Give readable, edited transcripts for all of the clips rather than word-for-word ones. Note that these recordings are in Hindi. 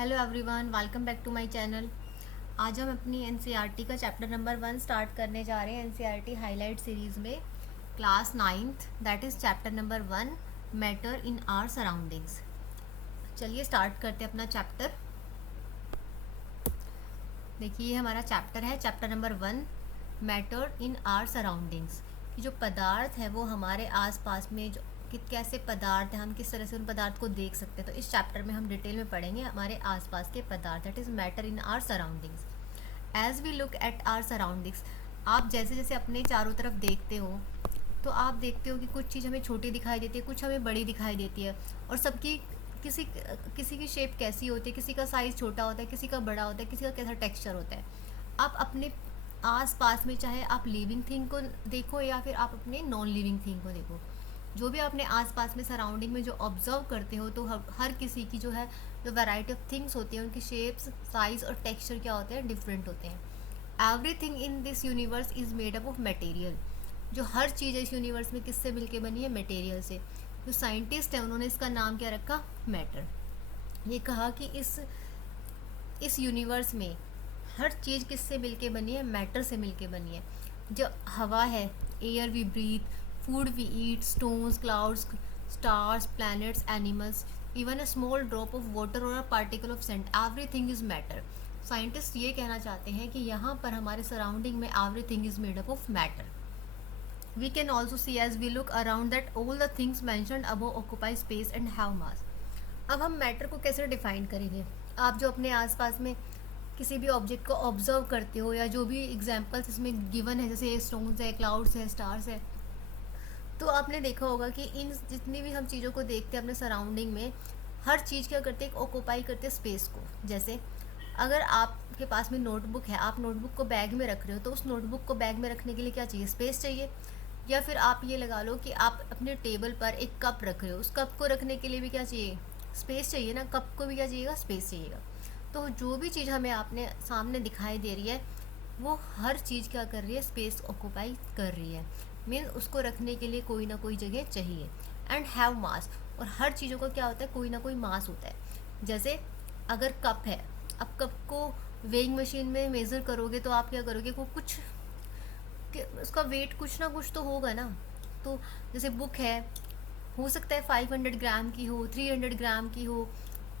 Hello everyone, welcome back to my channel. आज हम अपनी एनसीईआरटी का चैप्टर नंबर 1 स्टार्ट करने जा रहे हैं। एनसीईआरटी हाईलाइट सीरीज़ में class 9th that is chapter number 1 matter in our surroundings. चलिए स्टार्ट करते हैं अपना चैप्टर। देखिए ये हमारा चैप्टर है, chapter number 1 matter in our surroundings. कि जो पदार्थ है वो हमारे आसपास में जो कि कैसे पदार्थ हैं, हम किस तरह से उन पदार्थ को देख सकते हैं। तो इस चैप्टर में हम डिटेल में पढ़ेंगे हमारे आसपास के पदार्थ, that is matter in our surroundings. As we look at our surroundings, आप जैसे जैसे अपने चारों तरफ देखते हो तो आप देखते हो कि कुछ चीज़ हमें छोटी दिखाई देती है, कुछ हमें बड़ी दिखाई देती है। और सबकी किसी किसी की शेप कैसी होती है, किसी का साइज़ छोटा होता है, किसी का बड़ा होता है, किसी का कैसा टेक्सचर होता है। आप अपने आस पास में चाहे आप लिविंग थिंग को देखो या फिर आप अपने नॉन लिविंग थिंग को देखो, जो भी अपने आसपास में सराउंडिंग में जो ऑब्जर्व करते हो, तो हर किसी की जो है जो वैरायटी ऑफ थिंग्स होती हैं उनकी शेप्स, साइज और टेक्सचर क्या होते हैं, डिफरेंट होते हैं। Everything in this universe is made up of material. जो हर चीज़ है इस यूनिवर्स में किससे मिलके बनी है, मटेरियल से। जो साइंटिस्ट है उन्होंने इसका नाम क्या रखा, मैटर। ये कहा कि इस यूनिवर्स में हर चीज़ किससे मिलके बनी है, मैटर से मिलके बनी है। जो हवा है, air we breathe, food we eat, stones, clouds, stars, planets, animals, even a small drop of water और a particle of sand, everything is matter. Scientist ये कहना चाहते हैं कि यहाँ पर हमारे सराउंडिंग में everything is made up of matter. We can also see as we look around that all the things mentioned above occupy space and have mass. अब हम मैटर को कैसे डिफाइन करेंगे। आप जो अपने आसपास में किसी भी ऑब्जेक्ट को ऑब्जर्व करते हो या जो भी एग्जांपल्स इसमें गिवन है, जैसे स्टोन्स है, क्लाउड्स है, स्टार्स है, तो आपने देखा होगा कि इन जितनी भी हम चीज़ों को देखते हैं अपने सराउंडिंग में, हर चीज़ क्या करते हैं, ऑक्यूपाई करते हैं स्पेस को। जैसे अगर आपके पास में नोटबुक है, आप नोटबुक को बैग में रख रहे हो, तो उस नोटबुक को बैग में रखने के लिए क्या चाहिए, स्पेस चाहिए। या फिर आप ये लगा लो कि आप अपने टेबल पर एक कप रख रहे हो, उस कप को रखने के लिए भी क्या चाहिए, स्पेस चाहिए ना। कप को भी क्या चाहिएगा, स्पेस चाहिएगा। तो जो भी चीज़ हमें अपने सामने दिखाई दे रही है वो हर चीज़ क्या कर रही है, स्पेस ऑक्यूपाई कर रही है। मीन उसको रखने के लिए कोई ना कोई जगह चाहिए। एंड हैव मास, और हर चीज़ों का क्या होता है, कोई ना कोई मास होता है। जैसे अगर कप है, अब कप को वेइंग मशीन में मेज़र करोगे तो आप क्या करोगे, वो कुछ उसका वेट कुछ ना कुछ तो होगा ना। तो जैसे बुक है, हो सकता है 500 ग्राम की हो, 300 ग्राम की हो।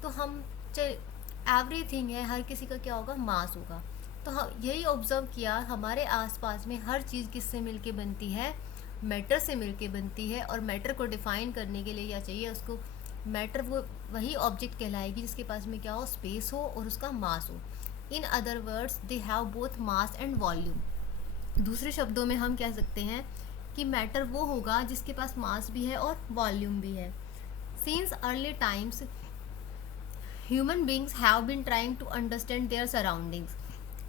तो हम एवरी थिंग है, हर किसी का क्या होगा, मास होगा। तो हम यही ऑब्जर्व किया, हमारे आसपास में हर चीज़ किससे मिलके बनती है, मैटर से मिलके बनती है। और मैटर को डिफाइन करने के लिए क्या चाहिए उसको, मैटर वो वही ऑब्जेक्ट कहलाएगी जिसके पास में क्या हो, स्पेस हो और उसका मास हो। In other words they have both mass and volume. दूसरे शब्दों में हम कह सकते हैं कि मैटर वो होगा जिसके पास मास भी है और वॉल्यूम भी है। Since early times human beings have been trying to understand their surroundings.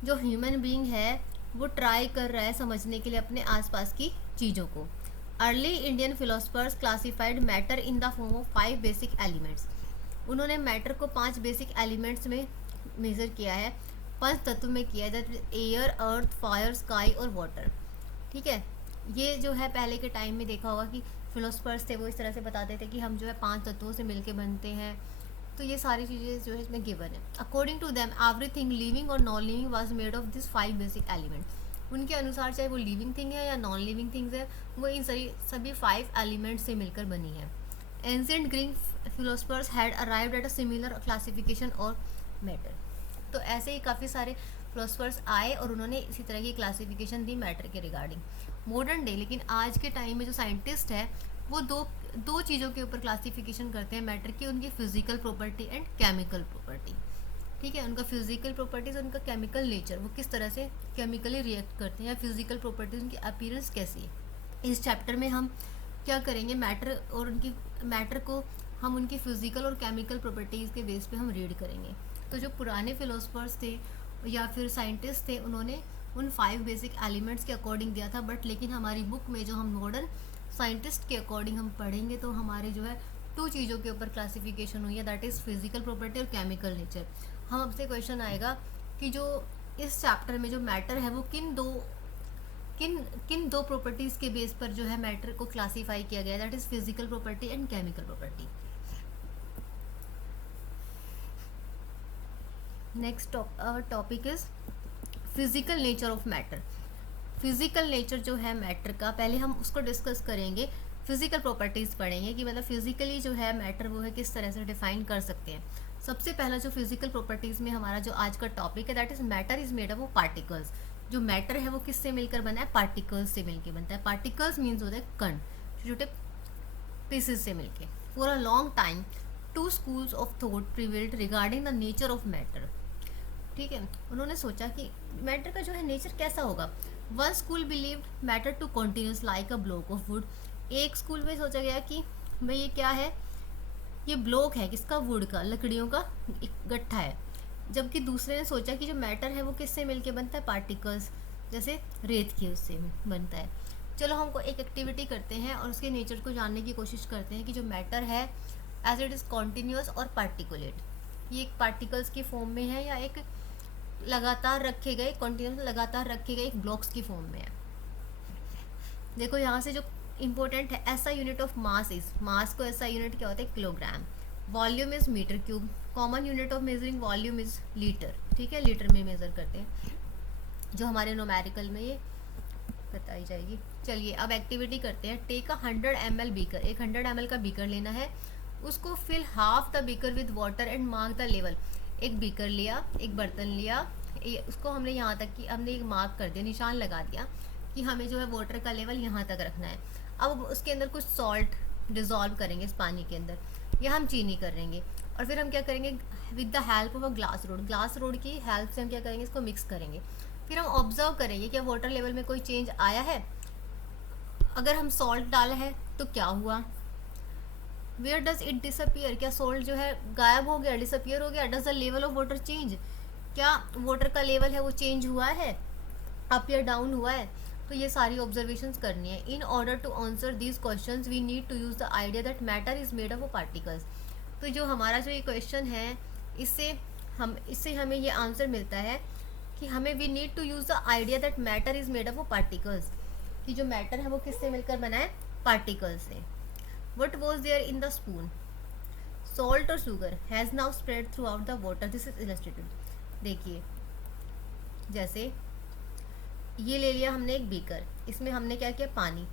जो ह्यूमन बींग है वो ट्राई कर रहा है समझने के लिए अपने आसपास की चीज़ों को। Early Indian philosophers classified matter in the form of 5 basic elements. उन्होंने मैटर को 5 बेसिक एलिमेंट्स में मेज़र किया है, 5 तत्व में किया है, that air, earth, fire, sky और वाटर। ठीक है, ये जो है पहले के टाइम में देखा होगा कि फिलोसफर्स थे वो इस तरह से बताते थे कि हम जो है 5 तत्वों से मिलके बनते हैं। तो ये सारी चीज़ें जो है इसमें गिवन है। According to them everything living और non living was made of this 5 basic elements. उनके अनुसार चाहे वो लिविंग थिंग है या नॉन लिविंग थिंग्स है, वो इन सभी 5 एलिमेंट्स से मिलकर बनी है। Ancient Greek philosophers had arrived at a similar classification और मैटर। तो ऐसे ही काफ़ी सारे फिलोसफर्स आए और उन्होंने इसी तरह की क्लासिफिकेशन दी मैटर के रिगार्डिंग। मॉडर्न डे, लेकिन आज के टाइम में जो साइंटिस्ट है वो दो चीज़ों के ऊपर क्लासिफिकेशन करते हैं मैटर की, उनकी physical property and chemical property. ठीक है, उनका फिजिकल प्रॉपर्टीज, उनका केमिकल नेचर, वो किस तरह से केमिकली रिएक्ट करते हैं, या फिजिकल प्रॉपर्टीज उनकी अपीयरेंस कैसी है। इस चैप्टर में हम क्या करेंगे, मैटर और उनकी मैटर को हम उनकी फिजिकल और केमिकल प्रॉपर्टीज़ के बेस पे हम रीड करेंगे। तो जो पुराने फिलोसफर्स थे या फिर साइंटिस्ट थे, उन्होंने उन 5 बेसिक एलिमेंट्स के अकॉर्डिंग दिया था। बट लेकिन हमारी बुक में जो हम मॉडर्न साइंटिस्ट के अकॉर्डिंग हम पढ़ेंगे तो हमारे जो है 2 चीज़ों के ऊपर क्लासिफिकेशन हुई है, दैट इज़ फिजिकल प्रॉपर्टी और केमिकल नेचर। हम आपसे क्वेश्चन आएगा कि जो इस चैप्टर में जो मैटर है वो किन किन 2 प्रॉपर्टीज़ के बेस पर जो है मैटर को क्लासीफाई किया गया है, that is physical property and chemical property. Next topic is physical nature of matter. Physical nature जो है मैटर का, पहले हम उसको डिस्कस करेंगे, फिजिकल प्रॉपर्टीज़ पढ़ेंगे कि मतलब फिजिकली जो है मैटर वो है किस तरह से डिफाइन कर सकते हैं। सबसे पहला जो फिजिकल प्रॉपर्टीज़ में हमारा जो आज का टॉपिक है that is matter is made up of particles. जो मैटर है वो किससे मिलकर बना है? पार्टिकल्स से मिलकर बनता है। पार्टिकल्स मीन्स होता है कण, छोटे छोटे पीसेस से मिलके। For a long time two schools of thought prevailed regarding the nature of matter. ठीक है, उन्होंने सोचा कि मैटर का जो है नेचर कैसा होगा। One school believed matter to continuous like a block of wood. एक स्कूल में सोचा गया कि भाई ये क्या है, ये ब्लॉक है किसका? वुड का, लकड़ियों का एक गट्ठा है। जबकि दूसरे ने सोचा कि जो मैटर है वो किससे मिलके बनता है? पार्टिकल्स, जैसे रेत की उससे बनता है। चलो हमको एक एक्टिविटी करते हैं और उसके नेचर को जानने की कोशिश करते हैं कि जो मैटर है एज इट इज़ कॉन्टीन्यूस और पार्टिकुलेट, ये एक पार्टिकल्स की फॉर्म में है या एक लगातार रखे गए, कॉन्टिन्यूस लगातार रखे गए एक ब्लॉक्स की फॉर्म में है। देखो यहाँ से जो इम्पोर्टेंट है, ऐसा unit of mass is, mass को ऐसा यूनिट क्या होता है? Kilogram. Volume is metre cube. Common unit of measuring volume is litre. ठीक है, लीटर में मेजर करते हैं, जो हमारे न्यूमेरिकल में ये बताई जाएगी। चलिए अब एक्टिविटी करते हैं। टेक अ 100 ml बीकर, एक 100 ml का बीकर लेना है, उसको fill half the beaker with water and mark the level. एक बीकर लिया, एक बर्तन लिया, उसको हमने यहाँ तक कि हमने एक मार्क कर दिया, निशान लगा दिया कि हमें जो है वाटर का लेवल यहाँ तक रखना है। अब उसके अंदर कुछ सॉल्ट डिज़ोल्व करेंगे इस पानी के अंदर, या हम चीनी करेंगे, और फिर हम क्या करेंगे? With the help of a glass rod, glass rod की हेल्प से हम क्या करेंगे? इसको मिक्स करेंगे। फिर हम ऑब्जर्व करेंगे कि वाटर लेवल में कोई चेंज आया है। अगर हम सॉल्ट डाला है तो क्या हुआ? वेयर डज इट डिसअपियर, क्या सॉल्ट जो है गायब हो गया, डिसअपियर हो गया? Does the level of water change, क्या वाटर का लेवल है वो चेंज हुआ है, अप या डाउन हुआ है? तो ये सारी ऑब्जर्वेशंस करनी है। In order to answer these questions we need to use the idea that matter is made up of particles. तो जो हमारा जो ये क्वेश्चन है, इससे हमें ये आंसर मिलता है कि हमें we need to use the idea that matter is made up of particles, कि जो मैटर है वो किससे मिलकर बना है? पार्टिकल्स से। What was there in the spoon? Salt और sugar has now spread throughout the water. This is illustrated. देखिए, जैसे ये ले लिया हमने एक बीकर, इसमें हमने क्या किया? पानी,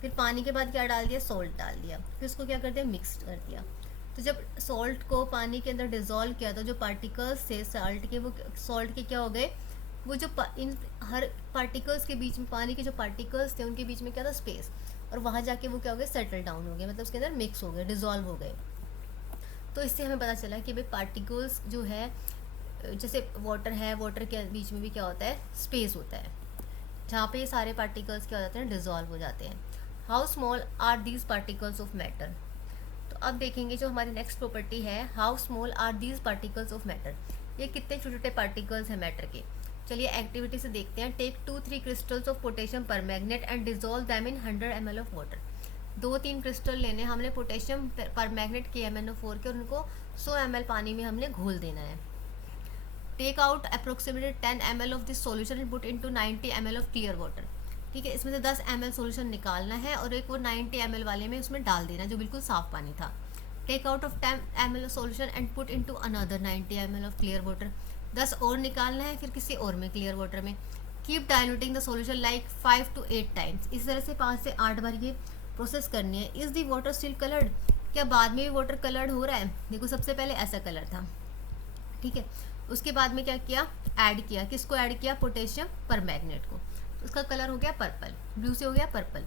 फिर पानी के बाद क्या डाल दिया? सॉल्ट डाल दिया, फिर उसको क्या कर दिया? मिक्स कर दिया। तो जब सॉल्ट को पानी के अंदर डिज़ोल्व किया तो जो पार्टिकल्स थे सॉल्ट के, वो सॉल्ट के क्या हो गए? वो जो इन हर पार्टिकल्स के बीच में, पानी के जो पार्टिकल्स थे उनके बीच में क्या था? स्पेस, और वहाँ जाके वो क्या हो गए? सेटल डाउन हो गए, मतलब उसके अंदर मिक्स हो गए, डिज़ोल्व हो गए। तो इससे हमें पता चला कि भाई पार्टिकल्स जो है, जैसे वाटर है, वाटर के बीच में भी क्या होता है? स्पेस होता है, जहाँ पे ये सारे पार्टिकल्स क्या हो जाते हैं? डिज़ोल्व हो जाते हैं। How small are these particles of matter? तो अब देखेंगे जो हमारी नेक्स्ट प्रॉपर्टी है, how small are these particles of matter, ये कितने छोटे छोटे पार्टिकल्स हैं मैटर के। चलिए एक्टिविटी से देखते हैं। टेक 2-3 क्रिस्टल्स ऑफ पोटेशियम पर magnet and dissolve them in 100 ml of water. 2-3 crystal लेने, हमने पोटेशियम पर मैग्नेट के MnO4 के, और उनको 100 ml पानी में हमने घोल देना है। Take out approximately 10 ml of this solution and put into 90 ml of clear water. ठीक है, इसमें से 10 ml सॉल्यूशन निकालना है और एक वो 90 ml वाले में उसमें डाल देना जो बिल्कुल साफ पानी था। Take out of 10 ml solution and put into another 90 ml of clear water. 10 और निकालना है फिर किसी और में, क्लियर वाटर में। Keep diluting the solution like 5 to 8 times. इस तरह से 5 से 8 बार ये प्रोसेस करनी है। Is the water still coloured, क्या बाद में भी वाटर कलर्ड हो रहा है? देखो सबसे पहले ऐसा कलर था, ठीक है, उसके बाद में क्या किया? ऐड किया, किसको ऐड किया? पोटेशियम पर मैग्नेट को, उसका कलर हो गया पर्पल, ब्लू से हो गया पर्पल।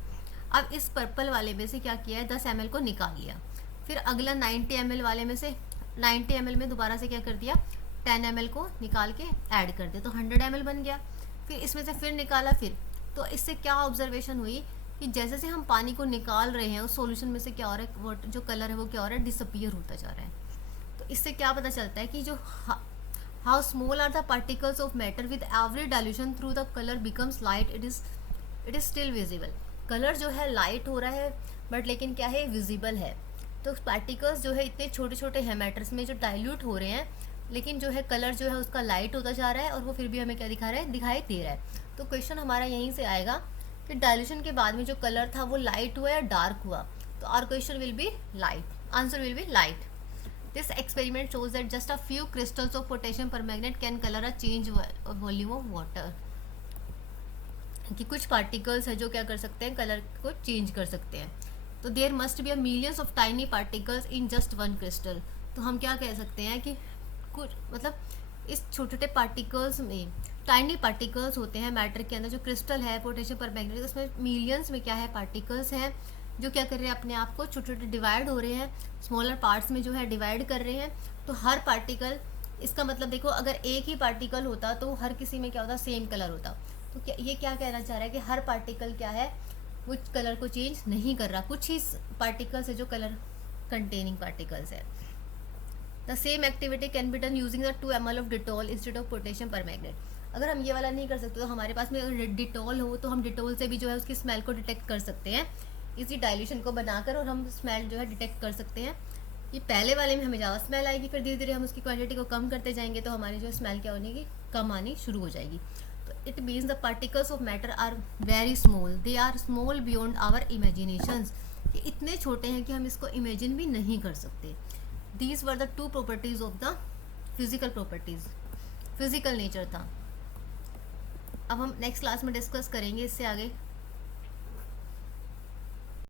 अब इस पर्पल वाले में से क्या किया है? 10 ml को निकाल लिया, फिर अगला 90 ml वाले में से 90 ml में दोबारा से क्या कर दिया? 10 ml को निकाल के ऐड कर दिया, तो 100 ml बन गया। फिर इसमें से फिर निकाला, फिर तो इससे क्या ऑब्जर्वेशन हुई कि जैसे जैसे हम पानी को निकाल रहे हैं उस सॉल्यूशन में से क्या हो रहा है? वाटर जो कलर है वो क्या हो रहा है? डिसअपियर होता जा रहा है। तो इससे क्या पता चलता है कि जो how small are the particles of matter with every dilution through the colour becomes light, it is still visible. Colour जो है लाइट हो रहा है बट लेकिन क्या है? विजिबल है। तो पार्टिकल्स जो है इतने छोटे छोटे हैं मैटर्स में जो डाइल्यूट हो रहे हैं, लेकिन जो है कलर जो है उसका लाइट होता जा रहा है और वो फिर भी हमें क्या दिखा रहा है? दिखाई दे रहा है। तो क्वेश्चन हमारा यहीं से आएगा कि डाइल्यूशन के बाद में जो कलर था वो लाइट हुआ या डार्क हुआ? तो our question will be light, answer will be light. This experiment shows that just a few crystals of potassium permanganate can colour a change volume of water, कि कुछ पार्टिकल्स है जो क्या कर सकते हैं, कलर को चेंज कर सकते हैं। तो there must be a millions of tiny particles in just one crystal. तो हम क्या कह सकते हैं कि कुछ मतलब इस छोटे छोटे पार्टिकल्स में टाइनी पार्टिकल्स होते हैं मैटर के अंदर, जो क्रिस्टल है पोटेशियम परमैंगनेट, उसमें मिलियंस में क्या है पार्टिकल्स हैं जो क्या कर रहे हैं, अपने आप को छोटे छोटे डिवाइड हो रहे हैं, स्मॉलर पार्ट्स में जो है डिवाइड कर रहे हैं। तो हर पार्टिकल, इसका मतलब देखो अगर एक ही पार्टिकल होता तो हर किसी में क्या होता, सेम कलर होता। तो क्या ये क्या कहना चाह रहा है कि हर पार्टिकल क्या है, वो कलर को चेंज नहीं कर रहा, कुछ ही पार्टिकल्स है जो कलर कंटेनिंग पार्टिकल्स है। The same activity can be done using the 2 ml of Dettol instead of potassium permanganate. अगर हम ये वाला नहीं कर सकते तो हमारे पास में अगर डिटॉल हो तो हम डिटॉल से भी जो है उसकी स्मेल को डिटेक्ट कर सकते हैं, इसी डाइल्यूशन को बनाकर, और हम स्मेल जो है डिटेक्ट कर सकते हैं। ये पहले वाले में हमें ज़्यादा स्मेल आएगी, फिर धीरे धीरे हम उसकी क्वांटिटी को कम करते जाएंगे तो हमारी जो स्मेल क्या होने की, कम आनी शुरू हो जाएगी। तो it means the particles of matter are very small, they are small beyond our imaginations. ये इतने छोटे हैं कि हम इसको इमेजिन भी नहीं कर सकते। These were the 2 properties of the physical properties, physical nature था। अब हम नेक्स्ट क्लास में डिस्कस करेंगे इससे आगे